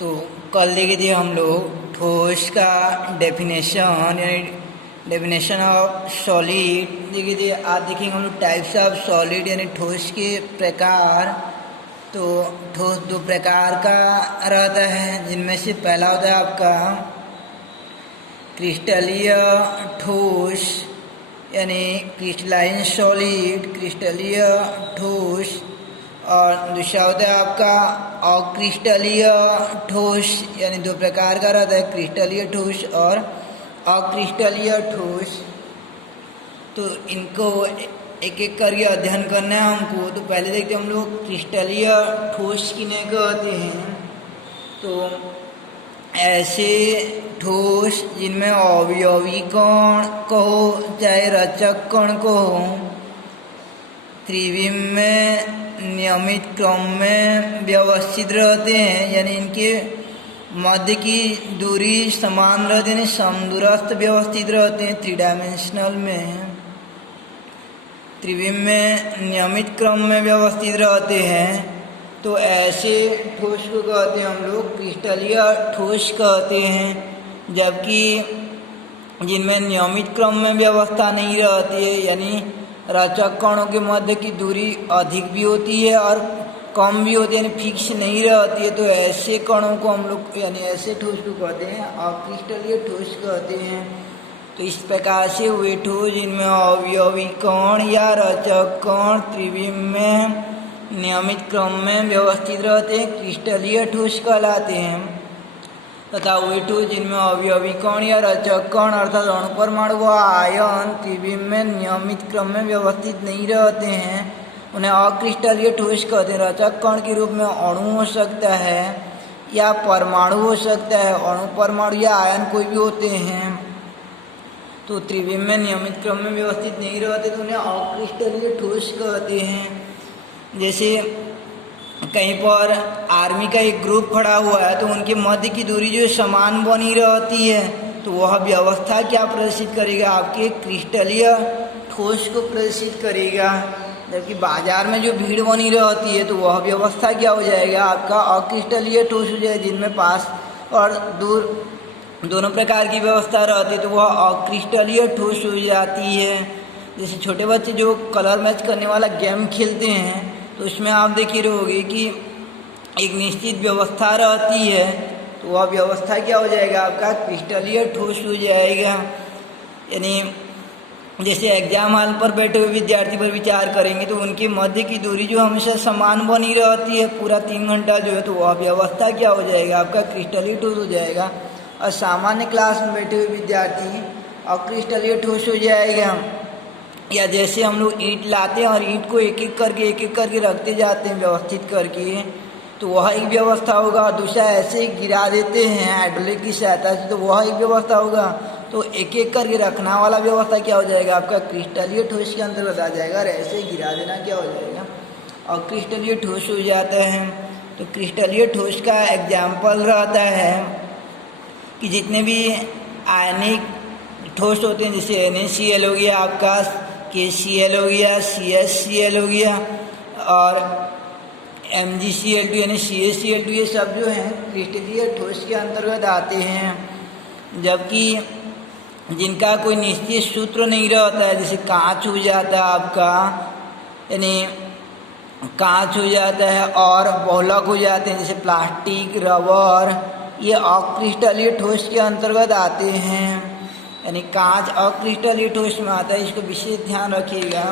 तो कल देखे थे हम लोग ठोस का डेफिनेशन यानी डेफिनेशन ऑफ सॉलिड देखे थे। आज देखेंगे हम लोग टाइप्स ऑफ सॉलिड यानी ठोस के प्रकार। तो ठोस दो प्रकार का रहता है, जिनमें से पहला होता है आपका क्रिस्टलीय ठोस यानी क्रिस्टलाइन सॉलिड, क्रिस्टलीय ठोस। और दूसरा होता है आपका अक्रिस्टलीय ठोस यानी दो प्रकार का रहता है, क्रिस्टलीय ठोस और अक्रिस्टलीय ठोस। तो इनको एक एक करके अध्ययन करना है हमको। तो पहले देखते हैं हम लोग क्रिस्टलीय ठोस किन्हें कहते हैं। तो ऐसे ठोस जिनमें अवयवी कण कहो चाहे रचक कण कहो, त्रिविम में नियमित क्रम में व्यवस्थित रहते हैं, यानी इनके मध्य की दूरी समान रहती है, समदूरस्थ व्यवस्थित रहते हैं। थ्री डायमेंशनल में त्रिविम में नियमित क्रम में व्यवस्थित रहते हैं। तो ऐसे ठोस को कहते हैं हम लोग क्रिस्टलीय ठोस कहते हैं। जबकि जिनमें नियमित क्रम में व्यवस्था नहीं रहती है, यानी रचक कणों के मध्य की दूरी अधिक भी होती है और कम भी होती है, यानी फिक्स नहीं रहती है, तो ऐसे कणों को हम लोग यानी ऐसे ठोस को कहते हैं अक्रिस्टलीय ठोस कहते हैं। तो इस प्रकार से वे ठोस जिनमें अवयवी कण या रचक कण त्रिविम में नियमित क्रम में व्यवस्थित रहते हैं क्रिस्टलीय ठोस कहलाते हैं। तथा वे ठोस जिनमें अवयवी कण या रचक कण अर्थात अणु परमाणु व आयन त्रिविम में नियमित क्रम में व्यवस्थित नहीं रहते हैं, उन्हें अक्रिस्टलीय ठोस कहते हैं। रचक कण के रूप में अणु हो सकता है या परमाणु हो सकता है, अणु परमाणु या आयन कोई भी होते हैं। तो त्रिविम में नियमित क्रम में व्यवस्थित नहीं रहते तो उन्हें अक्रिस्टलीय ठोस कहते हैं। जैसे कहीं पर आर्मी का एक ग्रुप खड़ा हुआ है, तो उनके मध्य की दूरी जो समान बनी रहती है, तो वह व्यवस्था क्या प्रदर्शित करेगा, आपके क्रिस्टलीय ठोस को प्रदर्शित करेगा। जबकि बाजार में जो भीड़ बनी रहती है, तो वह व्यवस्था क्या हो जाएगा, आपका अक्रिस्टलीय ठोस हो जाएगा। जिनमें पास और दूर दोनों प्रकार की व्यवस्था रहती है, तो वह अक्रिस्टलीय ठोस हो जाती है। जैसे छोटे बच्चे जो कलर मैच करने वाला गेम खेलते हैं, तो उसमें आप देखिए रहोगे कि एक निश्चित व्यवस्था रहती है, तो वह व्यवस्था क्या हो जाएगा, आपका क्रिस्टलीय ठोस हो जाएगा। यानी जैसे एग्जाम हॉल पर बैठे हुए विद्यार्थी पर विचार करेंगे, तो उनके मध्य की दूरी जो हमेशा समान बनी रहती है पूरा 3 घंटा जो है, तो वह व्यवस्था क्या हो जाएगा, आपका क्रिस्टलीय ठोस हो जाएगा। और सामान्य क्लास में बैठे हुए विद्यार्थी अक्रिस्टलीय ठोस हो जाएगा। या जैसे हम लोग ईंट लाते हैं और ईंट को एक एक करके रखते जाते हैं व्यवस्थित करके, तो वह एक व्यवस्था होगा। दूसरा ऐसे गिरा देते हैं हाइड्रोलिक की सहायता से, तो वह एक व्यवस्था होगा। तो एक एक करके रखना वाला व्यवस्था क्या हो जाएगा, आपका क्रिस्टलीय ठोस के अंतर्गत आ जाएगा। और ऐसे गिरा देना क्या हो जाएगा, और क्रिस्टलीय ठोस हो जाता है। तो क्रिस्टलीय ठोस का एग्जाम्पल रहता है कि जितने भी आयनिक ठोस होते हैं, जैसे NaCl हो गया, आपका KCl हो गया, CHCl हो गया और MgCl2 यानी CaCl2, ये सब जो हैं क्रिस्टलीय ठोस के अंतर्गत आते हैं। जबकि जिनका कोई निश्चित सूत्र नहीं रहता है, जैसे कांच हो जाता है आपका, यानी कांच हो जाता है और बहुलक हो जाते हैं, जैसे प्लास्टिक, रबर, ये अक्रिस्टलीय ठोस के अंतर्गत आते हैं। यानी कांच अक्रिस्टलीय ठोस में आता है, इसको विशेष ध्यान रखिएगा।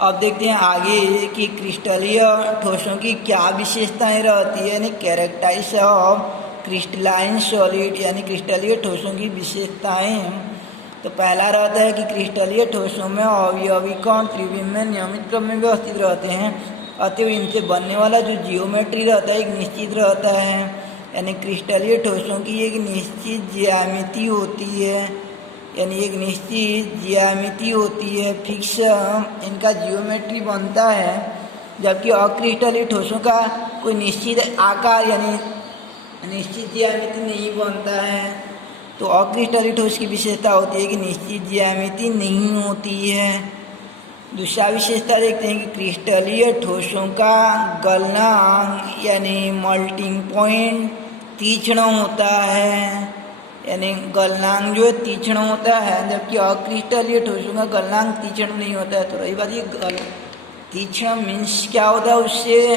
अब देखते हैं आगे कि क्रिस्टलीय ठोसों की क्या विशेषताएं रहती है, यानी कैरेक्टरिस्टिक्स ऑफ क्रिस्टलाइन सॉलिड, यानी क्रिस्टलीय ठोसों की विशेषताएं। तो पहला रहता है कि क्रिस्टलीय ठोसों में अवयवी कण त्रिविम में नियमित क्रम में व्यवस्थित रहते हैं, अतएव इनसे बनने वाला जो जियोमेट्री रहता है एक निश्चित रहता है। यानी क्रिस्टलीय ठोसों की एक निश्चित ज्यामिति होती है, यानी एक निश्चित ज्यामिति होती है, फिक्स इनका जियोमेट्री बनता है। जबकि अक्रिस्टलीय ठोसों का कोई निश्चित आकार यानी निश्चित ज्यामिति नहीं बनता है। तो अक्रिस्टलीय ठोस की विशेषता होती है कि निश्चित ज्यामिति नहीं होती है। दूसरा विशेषता देखते हैं कि क्रिस्टलीय ठोसों का गलनांक यानी मेल्टिंग पॉइंट तीक्ष्ण होता है, यानी गलनांक जो है तीक्ष्ण होता है, जबकि अक्रिस्टलीय ठोसों का गलनांक तीक्ष्ण नहीं होता है। तो रही बात ये तीक्ष्ण मीन्स क्या होता है, उससे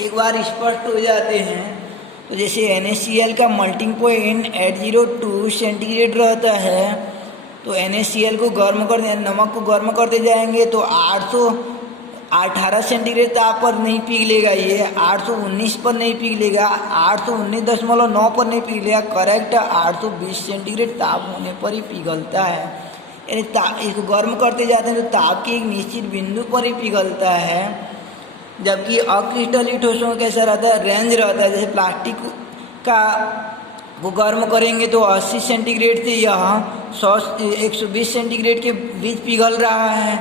एक बार स्पष्ट हो जाते हैं। तो जैसे NaCl का मेल्टिंग पॉइंट 802 सेंटीग्रेड रहता है, तो NaCl को गर्म कर नमक को गर्म करते जाएंगे तो 818 सेंटीग्रेड ताप पर नहीं पिघलेगा, ये 819 पर नहीं पिघलेगा, 819.9 पर नहीं पिघलेगा, करेक्ट 820 सेंटीग्रेड ताप होने पर ही पिघलता है। यानी इसको गर्म करते जाते हैं तो ताप के एक निश्चित बिंदु पर ही पिघलता है। जबकि अक्रिस्टलीय ठोसों कैसा रहता है, रेंज रहता है। जैसे प्लास्टिक का वो गर्म करेंगे तो 80 सेंटीग्रेड से यह 120 सेंटीग्रेड के बीच पिघल रहा है,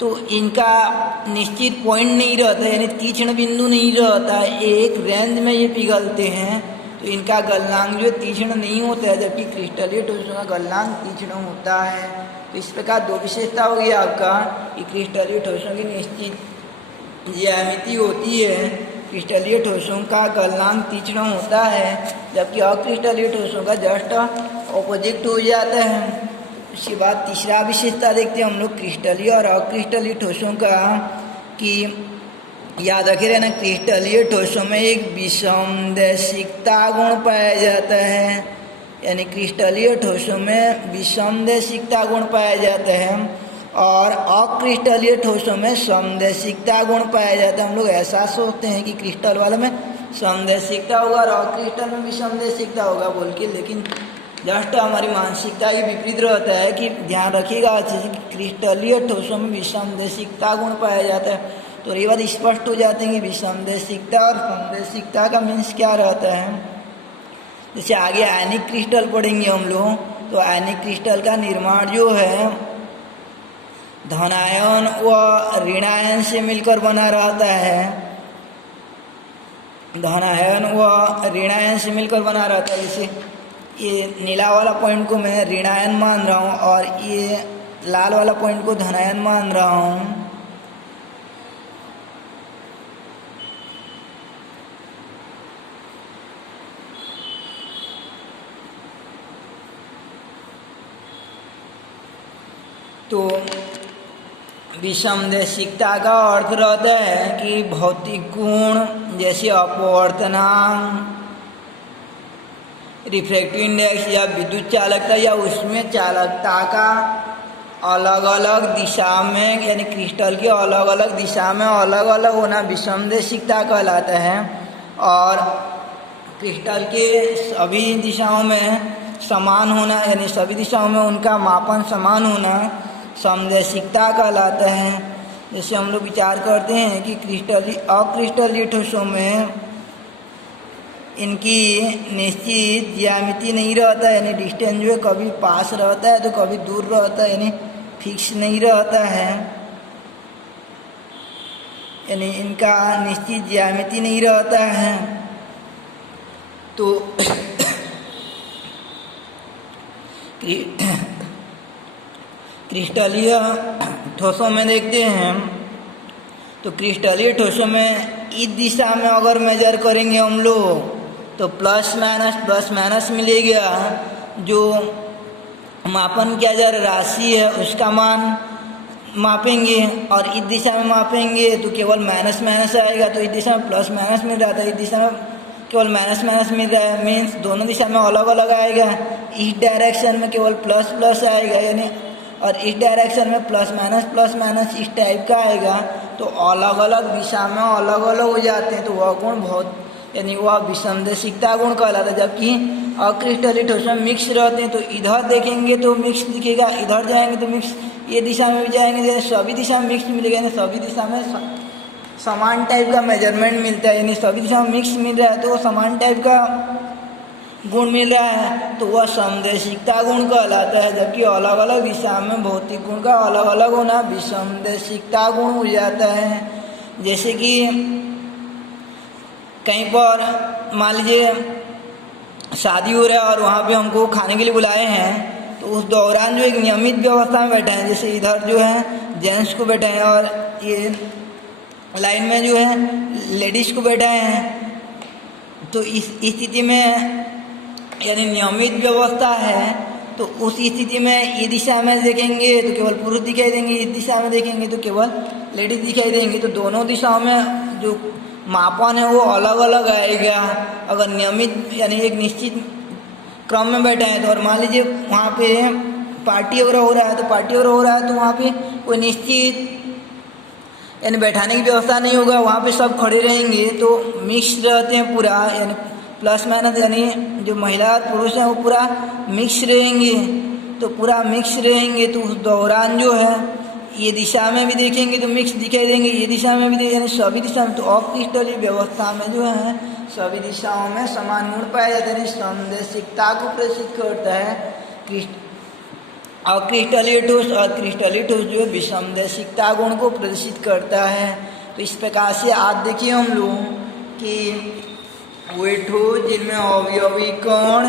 तो इनका निश्चित पॉइंट नहीं रहता, यानी तीक्ष्ण बिंदु नहीं रहता, एक रेंज में ये पिघलते हैं, तो इनका गलनांक जो तीक्ष्ण नहीं होता है, जबकि क्रिस्टलीय ठोसों का गलनांक तीक्ष्ण होता है। तो इस प्रकार दो विशेषता हो गई आपका कि क्रिस्टलीय ठोसों की निश्चित ज्यामिति होती है, क्रिस्टलीय ठोसों का गलनांक तीक्ष्ण होता है, जबकि अक्रिस्टलीय ठोसों का जस्ट ऑपोजिट हो जाता है। उसके बाद तीसरा विशेषता देखते हैं हम लोग क्रिस्टलीय और अक्रिस्टलीय ठोसों का, कि याद रखे रहना क्रिस्टलीय ठोसों में एक विसंदेशिकता गुण पाया जाता है, यानी क्रिस्टलीय ठोसों में विसंदेशिकता गुण पाया जाता है, और अक्रिस्टलीय ठोसों में समदेशिकता गुण पाया जाता है। हम लोग ऐसा सोचते हैं कि क्रिस्टल वाले में समदेशिकता होगा और अक्रिस्टल में भी समदेशिकता होगा बोल के, लेकिन जस्ट हमारी मानसिकता के विपरीत रहता है कि ध्यान रखिएगा अच्छे से, क्रिस्टलीय ठोसों में विसंदेशिकता गुण पाया जाता है। तो ये बात स्पष्ट हो जाते हैं कि विसंदेशिकता और समदेशिकता का मीन्स क्या रहता है। जैसे आगे आयनिक क्रिस्टल पढ़ेंगे हम लोग, तो आयनिक क्रिस्टल का निर्माण जो है धनायन व ऋणायन से मिलकर बना रहता है, धनायन व ऋणायन से मिलकर बना रहता है। जैसे ये नीला वाला पॉइंट को मैं ऋणायन मान रहा हूँ और ये लाल वाला पॉइंट को धनायन मान रहा हूँ। तो विसंदेशिकता का अर्थ रहता है कि भौतिक गुण जैसे अपवर्तनांक, रिफ्रैक्टिव इंडेक्स या विद्युत चालकता या उसमें चालकता का अलग अलग दिशा में, यानी क्रिस्टल के अलग अलग दिशा में अलग अलग होना विसंदेशिकता कहलाता है। और क्रिस्टल के सभी दिशाओं में समान होना, यानी सभी दिशाओं में उनका मापन समान होना समदेशिकता कहलाता है। जैसे हम लोग विचार करते हैं कि अक्रिस्टलीय ठोसों में इनकी निश्चित ज्यामिति नहीं रहता है, यानी डिस्टेंस जो है कभी पास रहता है तो कभी दूर रहता है, यानी फिक्स नहीं रहता है, यानी इनका निश्चित ज्यामिति नहीं रहता है। तो क्रिस्टलीय ठोसों में देखते हैं, तो क्रिस्टलीय ठोसों में इस दिशा में अगर मेजर करेंगे हम लोग तो प्लस माइनस मिलेगा। जो मापन किया जा रहा राशि है उसका मान मापेंगे और इस दिशा में मापेंगे तो केवल माइनस आएगा, तो इस दिशा में प्लस माइनस मिल रहा था, इस दिशा में केवल माइनस मिल रहा है, मीन्स दोनों दिशा में अलग अलग आएगा। इस डायरेक्शन में केवल प्लस आएगा, यानी और इस डायरेक्शन में प्लस माइनस इस टाइप का आएगा। तो अलग अलग दिशा में अलग अलग हो जाते हैं, तो वह गुण बहुत, यानी वह विसंदेशिकता गुण कहलाता है। जबकि अक्रिस्टलीय ठोस में मिक्स रहते हैं, तो इधर देखेंगे तो मिक्स दिखेगा, इधर जाएंगे तो मिक्स, ये दिशा में भी जाएंगे तो सभी दिशा में मिक्स मिलेगा, यानी सभी दिशा में समान टाइप का मेजरमेंट मिलता है, यानी सभी दिशा में मिक्स मिल रहा है तो समान टाइप का गुण मिल रहा है, तो वह समदेशिकता गुण कहलाता है। जबकि अलग अलग दिशा में भौतिक गुण का अलग अलग होना विसंदेशिकता गुण हो जाता है। जैसे कि कहीं पर मान लीजिए शादी हो रहा है और वहाँ पे हमको खाने के लिए बुलाए हैं, तो उस दौरान जो एक नियमित व्यवस्था में बैठे हैं, जैसे इधर जो है जेंट्स को बैठाएं और ये लाइन में जो है लेडीज़ को बैठाए हैं। तो इस स्थिति में यानी नियमित व्यवस्था है, तो उस स्थिति में ये दिशा में देखेंगे तो केवल पुरुष दिखाई देंगे, इस दिशा में देखेंगे तो केवल लेडीज दिखाई देंगे। तो दोनों दिशाओं में जो मापन है वो अलग अलग आएगा। अगर नियमित यानी एक निश्चित क्रम में बैठे हैं तो, और मान लीजिए वहाँ पे पार्टी वगैरह हो रहा है तो वहाँ पे कोई निश्चित यानी बैठाने की व्यवस्था नहीं होगा, वहाँ पे सब खड़े रहेंगे तो मिक्स रहते हैं पूरा, यानी प्लस माइनस यानी जो महिला और पुरुष हैं वो पूरा मिक्स रहेंगे। तो पूरा मिक्स रहेंगे तो उस दौरान जो है ये दिशा में भी देखेंगे तो मिक्स दिखाई देंगे, ये दिशा में भी यानी सभी दिशा में। तो अक्रिस्टलीय व्यवस्था में जो है सभी दिशाओं में समान गुण पाए जाते हैं, समदेशिकता को प्रदर्शित करता है। अक्रिस्टलीय ठोस और क्रिस्टलीय ठोस जो है विसमदेशिकता गुण को प्रदर्शित करता है। तो इस प्रकार से आज देखिए हम लोग कि वे ठोस जिनमें अवयवी कण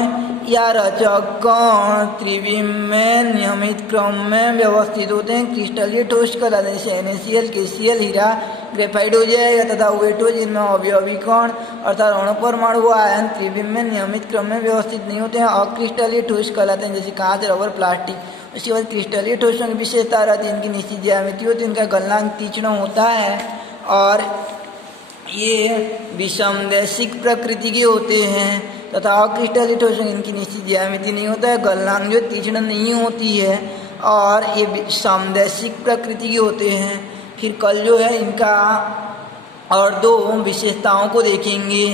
या रचक कण त्रिविम में नियमित क्रम में व्यवस्थित होते हैं क्रिस्टलीय ठोस कहलाते हैं। जैसे NaCl, KCl, हीरा, ग्रेफाइट हो जाएगा। तथा वे ठोस जिनमें अवयवी कण अर्थात अणु परमाणु आयन त्रिविम में नियमित क्रम में व्यवस्थित नहीं होते हैं, अक्रिस्टलीय ठोस कहलाते हैं। जैसे कांच, रबर, प्लास्टिक। उसके बाद क्रिस्टलीय ठोसों की विशेषता रहती है, इनकी निश्चित ज्यामिति होती है, इनका गलनांक तीक्ष्ण होता है और ये विसमदेशिक प्रकृति के होते हैं। तथा अक्रिस्टलीय ठोसों इनकी निश्चित ज्यामिति नहीं होता है, गलनांक जो तीक्ष्ण नहीं होती है और ये समदेशिक प्रकृति के होते हैं। फिर कल जो है इनका और दो विशेषताओं को देखेंगे।